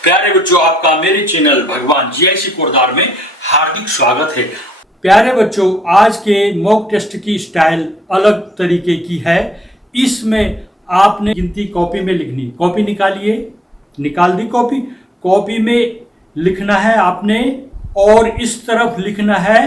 प्यारे बच्चों, आपका मेरे चैनल भगवान जीआईसी कोरदार में हार्दिक स्वागत है। प्यारे बच्चों, आज के मॉक टेस्ट की स्टाइल अलग तरीके की है। इसमें आपने गिनती कॉपी में लिखनी। कॉपी निकालिए, निकाल दी कॉपी। कॉपी में लिखना है आपने और इस तरफ लिखना है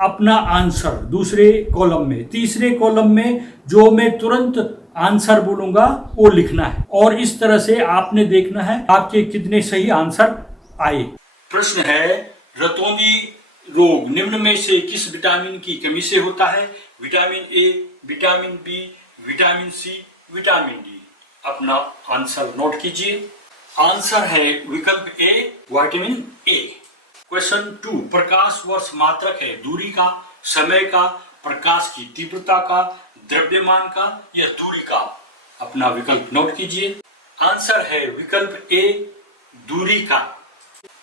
अपना आंसर दूसरे कॉलम में। तीसरे कॉलम में जो मैं तुरंत आंसर बोलूंगा वो लिखना है और इस तरह से आपने देखना है आपके कितने सही आंसर आए। प्रश्न है, रतौंधी रोग निम्न में से किस विटामिन की कमी से होता है? Vitamin A, vitamin B, vitamin C, vitamin D. अपना आंसर नोट कीजिए। आंसर है विकल्प ए, विटामिन ए। क्वेश्चन 2, प्रकाश वर्ष मात्रक है दूरी का, समय का, प्रकाश की तीव्रता का, द्रव्यमान का या दूरी का? अपना विकल्प नोट कीजिए। आंसर है विकल्प ए, दूरी का।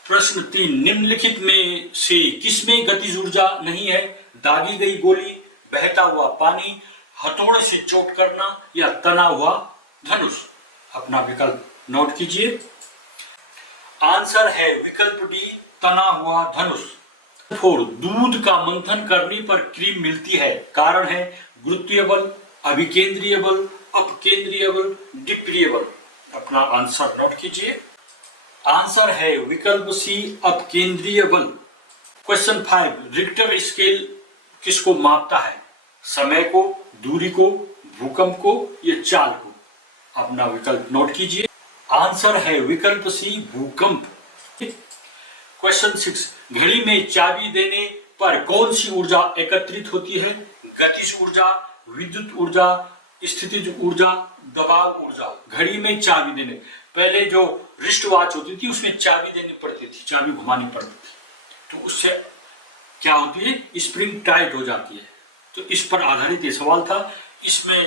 प्रश्न 3, निम्नलिखित में से किसमें गतिज ऊर्जा नहीं है? दागी गई गोली, बहता हुआ पानी, हथौड़े से चोट करना या तना हुआ धनुष? अपना विकल्प नोट कीजिए। आंसर है विकल्प डी, तना हुआ धनुष। 4, दूध का मंथन करने पर क्रीम मिलती है। कारण है गुरुत्वीय बल, अभिकेंद्रीय बल, अपकेंद्रीय बल, डिप्रीय बल। अपना आंसर नोट कीजिए। आंसर है विकल्प सी, अपकेंद्रीय बल। क्वेश्चन 5, रिक्टर स्केल किसको मापता है? समय को, दूरी को, भूकंप को या चाल को? अपना विकल्प नोट कीजिए। आंसर है विकल्प सी, भूकंप। क्वेश्चन 6, घड़ी में चाबी देने पर कौन सी ऊर्जा एकत्रित होती है? गतिज ऊर्जा, विद्युत ऊर्जा, स्थितिज ऊर्जा, दबाव ऊर्जा। घड़ी में चाबी देने, पहले जो रिस्ट वॉच होती थी उसमें चाबी देनी पड़ती थी, चाबी घुमानी पड़ती थी, तो उससे क्या होती है? स्प्रिंग टाइट हो जाती है। तो इस पर आधारित ये सवाल था। इसमें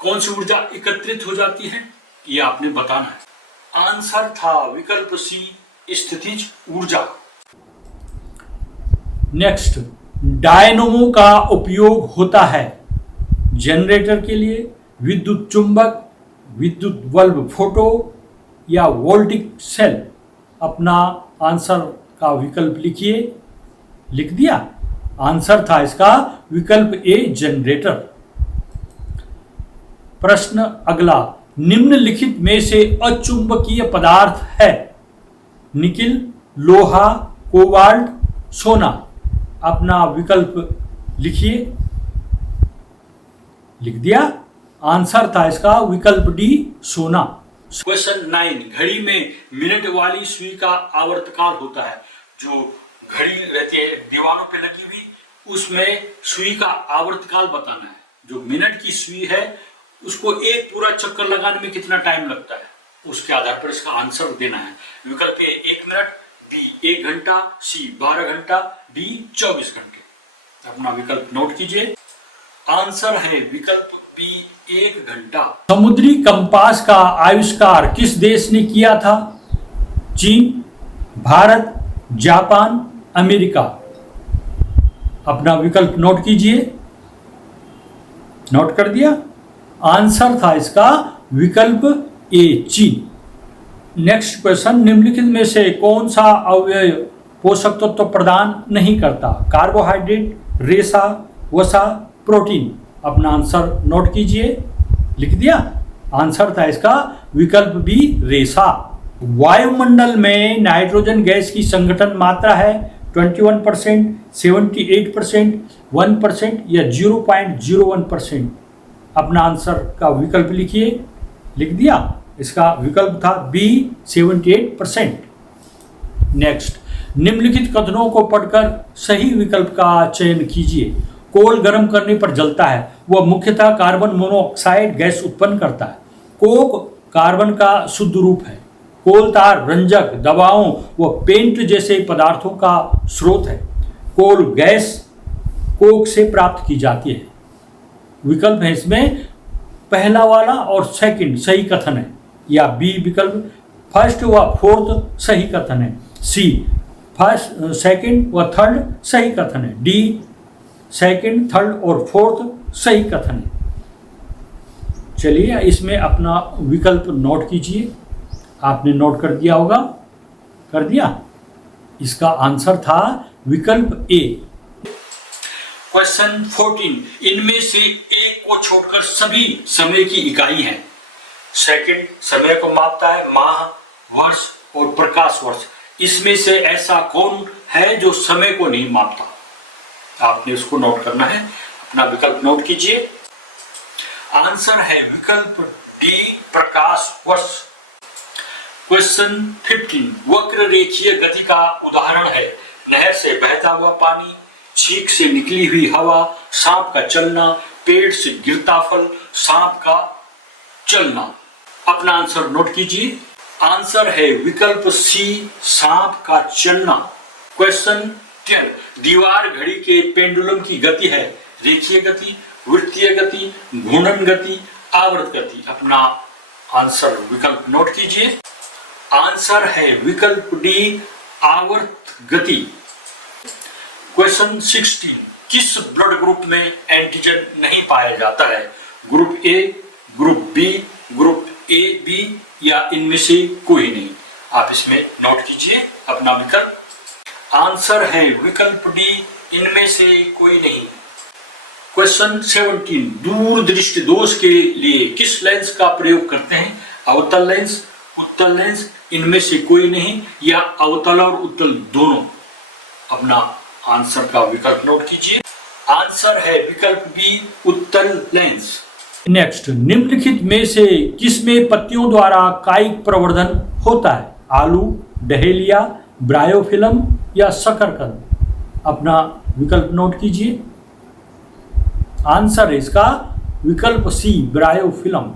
कौन सी ऊर्जा एकत्रित हो जाती है ये आपने बताना है। आंसर था विकल्प सी, स्थितिज ऊर्जा। नेक्स्ट, डायनोमो का उपयोग होता है जनरेटर के लिए, विद्युत चुंबक, विद्युत बल्ब फोटो या वोल्टिक सेल? अपना आंसर का विकल्प लिखिए। लिख दिया? आंसर था इसका विकल्प ए, जनरेटर। प्रश्न अगला, निम्नलिखित में से अचुंबकीय पदार्थ है? निकिल, लोहा, कोबाल्ट, सोना? अपना विकल्प लिखिए। लिख दिया? आंसर था इसका विकल्प डी, सोना। क्वेश्चन 9, घड़ी में मिनट वाली सुई का आवर्तकाल होता है। जो घड़ी रहती है दीवारों पे लगी हुई, उसमें सुई का आवर्तकाल बताना है। जो मिनट की सुई है उसको एक पूरा चक्कर लगाने में कितना टाइम लगता है, उसके आधार पर इसका आंसर देना है। विकल्प ए 1 मिनट, बी 1 घंटा, सी 12 घंटा, डी 24 घंटे। अपना विकल्प नोट कीजिए। आंसर है विकल्प बी, 1 घंटा। समुद्री कंपास का आविष्कार किस देश ने किया था? चीन, भारत, जापान, अमेरिका? अपना विकल्प नोट कीजिए। नोट कर दिया? आंसर था इसका विकल्प ए, चीन। नेक्स्ट क्वेश्चन, निम्नलिखित में से कौन सा अवयव पोषक तत्व प्रदान नहीं करता? कार्बोहाइड्रेट, रेशा, वसा, प्रोटीन? अपना आंसर नोट कीजिए। लिख दिया? आंसर था इसका विकल्प बी, रेशा। वायुमंडल में नाइट्रोजन गैस की संगठन मात्रा है 21%, 78%, 1% या 0.01%? अपना आंसर का विकल्प लिखिए। लिख दिया? इसका विकल्प था बी, 78%। नेक्स्ट, निम्नलिखित कथनों को पढ़कर सही विकल्प का चयन कीजिए। कोल गर्म करने पर जलता है, वह मुख्यतः कार्बन मोनोऑक्साइड गैस उत्पन्न करता है। कोक कार्बन का शुद्ध रूप है। कोल तार रंजक, दवाओं व पेंट जैसे पदार्थों का स्रोत है। कोल गैस कोक से प्राप्त की जाती है। विकल्प है इसमें पहला वाला और सेकंड सही कथन है, या बी विकल्प फर्स्ट व फोर्थ सही कथन है, सी फर्स्ट सेकंड व थर्ड सही कथन है, डी सेकंड, थर्ड और फोर्थ सही कथन है। चलिए इसमें अपना विकल्प नोट कीजिए। आपने नोट कर दिया होगा, कर दिया? इसका आंसर था विकल्प ए। क्वेश्चन 14, इनमें से एक को छोड़कर सभी समय की इकाई हैं। सेकंड समय को मापता है, माह, वर्ष और प्रकाश वर्ष। इसमें से ऐसा कौन है जो समय को नहीं मापता? आपने उसको नोट करना है, अपना विकल्प नोट कीजिए। आंसर है विकल्प डी, प्रकाश वर्ष। क्वेश्चन 15, वक्र रेखीय गति का उदाहरण है नहर से बहता हुआ पानी, छींक से निकली हुई हवा, सांप का चलना, पेड़ से गिरता फल, सांप का चलना। अपना आंसर नोट कीजिए। आंसर है विकल्प सी, सांप का चलना। क्वेश्चन 12, दीवार घड़ी के पेंडुलम की गति है रेखीय गति, वृत्तीय गति, घूर्णन गति, आवर्त गति। अपना आंसर विकल्प नोट कीजिए। आंसर है विकल्प डी, आवर्त गति। क्वेश्चन 16, किस ब्लड ग्रुप में एंटीजन नहीं पाया जाता है? Group A, group B, group A B या इनमें से कोई नहीं? आप इसमें नोट कीजिए अपना विकल्प। आंसर है विकल्प डी, इनमें से कोई नहीं। क्वेश्चन 17, दूरदृष्टि दोष के लिए किस लेंस का प्रयोग करते हैं? अवतल लेंस, उत्तल लेंस, इनमें से कोई नहीं या अवतल और उत्तल दोनों? अपना आंसर का विकल्प नोट कीजिए। आंसर है विकल्प बी, उत्तल लेंस। नेक्स्ट, निम्नलिखित में से किसमें पत्तियों द्वारा कायिक प्रवर्धन होता है? आलू, डहेलिया, ब्रायोफिलम या शकरकंद? अपना विकल्प नोट कीजिए। आंसर है इसका विकल्प सी, ब्रायोफिलम।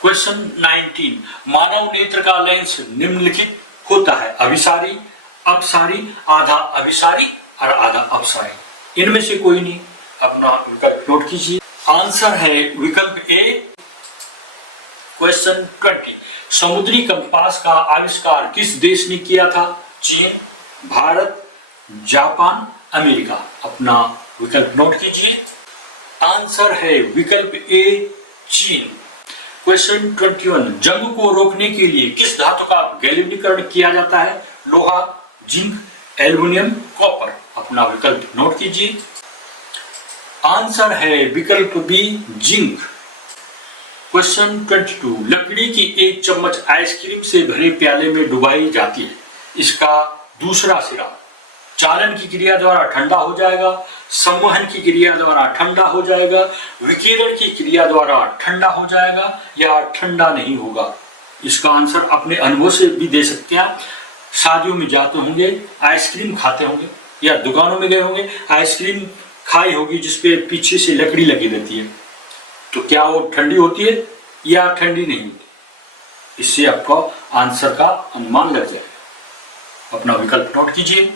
क्वेश्चन 19, मानव नेत्र का लेंस निम्नलिखित होता है? अभिसारी, अपसारी, आधा अभिसारी और आधा अपसारी। इनमें से कोई नहीं। अपना विकल्प नोट कीजिए। आंसर है विकल्प ए। क्वेश्चन 20, समुद्री कंपास का आविष्कार किस देश ने किया था? चीन, भारत, जापान, अमेरिका। अपना विकल्प नोट कीजिए। आंसर है विकल्प ए, चीन। क्वेश्चन 21, जंग को रोकने के लिए किस धातु का गैल्वेनीकरण किया जाता है? लोहा, जिंक, एल्युमिनियम, कॉपर। अपना विकल्प नोट कीजिए। आंसर है विकल्प बी, जिंक। क्वेश्चन 22, लकड़ी की एक चम्मच आइसक्रीम से भरे प्याले में डुबाई जाती है। इसका दूसरा सिरा चालन की क्रिया द्वारा ठंडा हो जाएगा, संवहन की क्रिया द्वारा ठंडा हो जाएगा, विकिरण की क्रिया द्वारा ठंडा हो जाएगा या ठंडा नहीं होगा? इसका आंसर अपने अनुभव से भी दे सकते हैं आप। शादियों में जाते होंगे, आइसक्रीम खाते होंगे या दुकानों में गए होंगे, आइसक्रीम खाई होगी जिसपे पीछे से लकड़ी लगी रहती है, तो क्या वो ठंडी होती है या ठंडी नहीं होती? इससे आपका आंसर का अनुमान लग जाएगा। अपना विकल्प नोट कीजिए।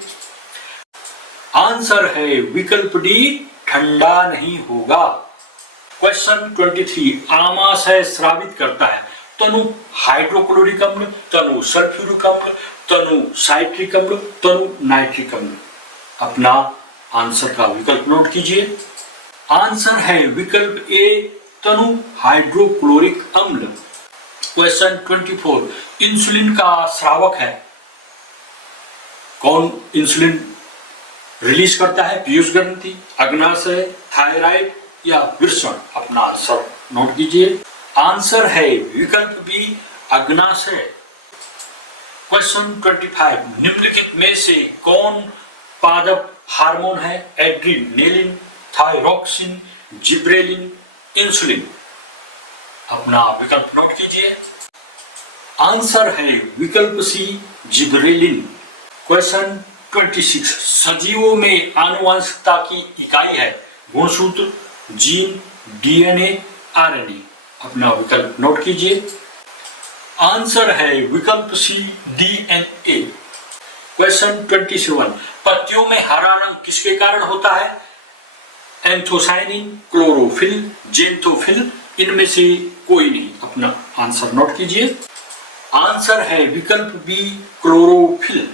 आंसर है विकल्प डी, ठंडा नहीं होगा। क्वेश्चन 23, आमाशय स्रावित करता है? तनु हाइड्रोक्लोरिक अम्ल, तनु सल्फ्यूरिक अम्ल, तनु साइट्रिक अम्ल, तनु नाइट्रिक अम्ल। अपना आंसर का विकल्प नोट कीजिए। आंसर है विकल्प ए, तनु हाइड्रोक्लोरिक अम्ल। क्वेश्चन 24, इंसुलिन का स्रावक है? कौन इंसुलिन रिलीज करता है? पीयूष ग्रंथि, अग्नाशय, थायराइड या वृषण? अपना आंसर नोट कीजिए। आंसर है विकल्प बी, अग्नाशय। क्वेश्चन 25, निम्नलिखित में से कौन पादप हार्मोन है? Adrenaline, thyroxine, gibberellin, insulin. अपना विकल्प नोट कीजिए। आंसर है विकल्प सी, जिब्रेलिन। क्वेश्चन 26, सजीवों में आनुवंशिकता की इकाई है? गुणसूत्र, जीन, डीएनए, आरएनए। अपना विकल्प नोट कीजिए। आंसर है विकल्प सी, डीएनए। क्वेश्चन 27, पत्तियों में हरा रंग किसके कारण होता है? एंथोसाइनिन, क्लोरोफिल, जेंथोफिल, इनमें से कोई नहीं। अपना आंसर नोट कीजिए। आंसर है विकल्प बी, क्लोरोफिल।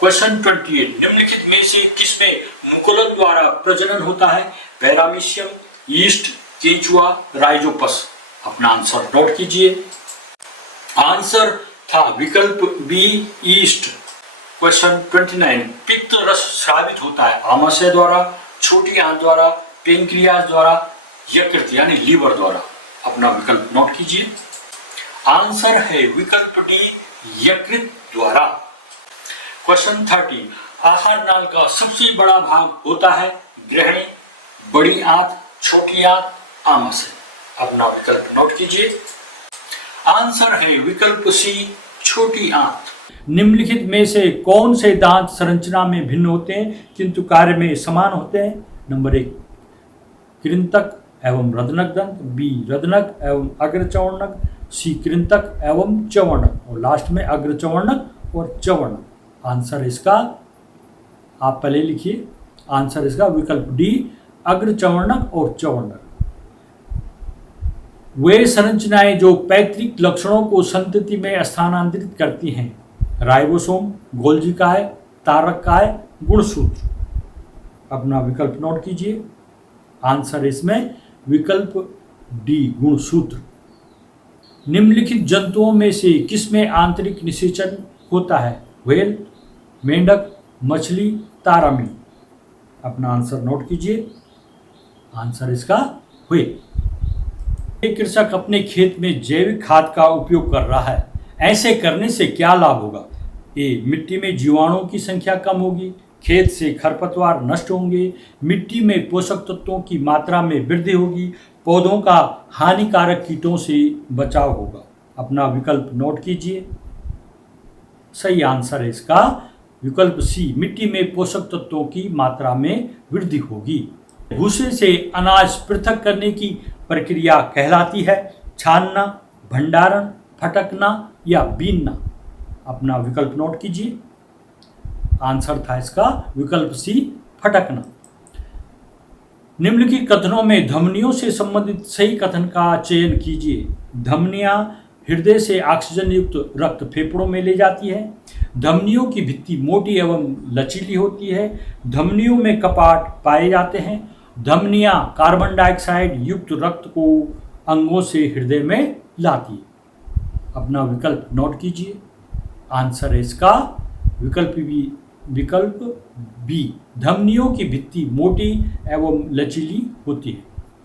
क्वेश्चन 28, निम्नलिखित में से किसमें मुकुलन द्वारा प्रजनन होता है? पैरामीशियम, ईस्ट, केचुआ, राइजोपस। अपना आंसर नोट कीजिए। आंसर था विकल्प बी ईस्ट। क्वेश्चन 29, पित्त रस स्रावित होता है आमाशय द्वारा, छोटी आंत द्वारा, पेनक्रियाज द्वारा, यकृत यानी लीवर द्वारा। अपना विकल्प नोट कीजिए। आंसर है विकल्प डी यकृत द्वारा। क्वेश्चन 30, आहार नाल का सबसे बड़ा भाग होता है ग्रहणी, बड़ी आंत, छोटी आंत, आमाशय। अपना विकल्प नोट कीजिए। आंसर है विकल्प सी छोटी आंत। निम्नलिखित में से कौन से दांत संरचना में भिन्न होते हैं किंतु कार्य में समान होते हैं? नंबर 1 कृंतक एवं रदनक दंत, बी रदनक एवं अग्रचवर्णक, सी कृंतक एवं चवर्णक और लास्ट में अग्रचवर्णक और चवर्णक। आंसर इसका आप पहले लिखिए। आंसर इसका विकल्प डी अग्रचवर्णक और चवर्णक। वे संरचनाएं जो पैतृक लक्षणों को संतति में स्थानांतरित करती हैं, राइबोसोम, गोल्जी काय, तारक काय, गुणसूत्र। अपना विकल्प नोट कीजिए। आंसर इसमें विकल्प डी गुणसूत्र। निम्नलिखित जंतुओं में से किसमें आंतरिक निषेचन होता है? व्हेल, मेंढक, मछली, तारामीन। अपना आंसर नोट कीजिए। आंसर इसका व्हेल। एक कृषक अपने खेत में जैविक खाद का उपयोग कर रहा है, ऐसे करने से क्या लाभ होगा? ए मिट्टी में जीवाणुओं की संख्या कम होगी, खेत से खरपतवार नष्ट होंगे, मिट्टी में पोषक तत्वों की मात्रा में वृद्धि होगी, पौधों का हानिकारक कीटों से बचाव होगा। अपना विकल्प नोट कीजिए। सही आंसर है इसका विकल्प सी, मिट्टी में पोषक तत्वों की मात्रा में वृद्धि होगी। भूसे से अनाज पृथक करने की प्रक्रिया कहलाती है छानना, भंडारण, फटकना या बीनना। अपना विकल्प नोट कीजिए। आंसर था इसका विकल्प सी फटकना। निम्नलिखित कथनों में धमनियों से संबंधित सही कथन का चयन कीजिए। धमनियां हृदय से ऑक्सीजन युक्त रक्त फेफड़ों में ले जाती है। धमनियों की भित्ति मोटी एवं लचीली होती है। धमनियों में कपाट पाए जाते हैं। धमनियां कार्बन डाइऑक्साइड युक्त रक्त को अंगों से हृदय में लाती है। अपना विकल्प नोट कीजिए। आंसर है इसका विकल्प बी, धमनियों की भित्ति मोटी एवं लचीली होती है।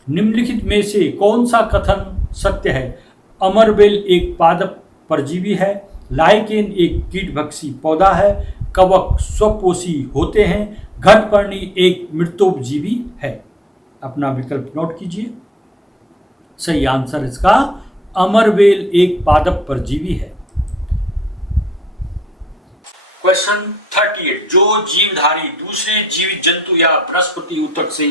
निम्नलिखित में से कौन सा कथन सत्य है? अमरबेल एक पादप परजीवी है, लाइकेन एक कीटभक्षी पौधा है, कवक स्वपोषी होते हैं, घटपर्णी एक मृतोपजीवी है। अपना विकल्प नोट कीजिए। सही आंसर इसका अमरबेल एक पादप परजीवी है। क्वेश्चन 38, जो जीवधारी दूसरे जीवित जंतु या वनस्पति ऊतक से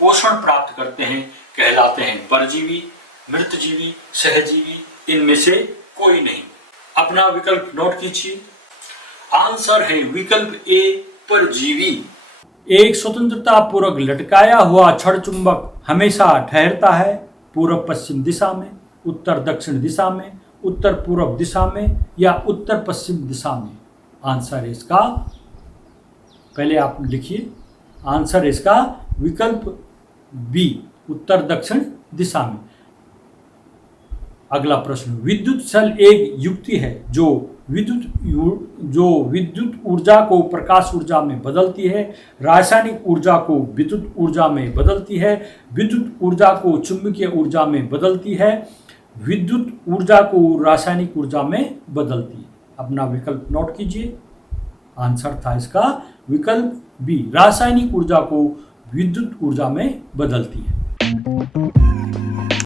पोषण प्राप्त करते हैं कहलाते हैं परजीवी, मृतजीवी, सहजीवी। इनमें से कोई नहीं। अपना विकल्प नोट कीजिए। आंसर है विकल्प ए परजीवी। एक स्वतंत्रता पूर्वक लटकाया हुआ छड़ चुंबक हमेशा ठहरता है पूर्व पश्चिम दिशा में, उत्तर दक्षिण दिशा में, उत्तर पूर्व दिशा में या उत्तर पश्चिम दिशा में। आंसर है इसका, पहले आप लिखिए। आंसर इसका विकल्प बी, उत्तर दक्षिण दिशा में। अगला प्रश्न, विद्युत शल एक युक्ति है जो विद्युत ऊर्जा को प्रकाश ऊर्जा में बदलती है, रासायनिक ऊर्जा को विद्युत ऊर्जा में बदलती है, विद्युत ऊर्जा को चुंबकीय ऊर्जा में बदलती है, विद्युत ऊर्जा को रासायनिक ऊर्जा में बदलती है। अपना विकल्प नोट कीजिए। आंसर था इसका विकल्प बी, रासायनिक ऊर्जा को विद्युत ऊर्जा में बदलती है।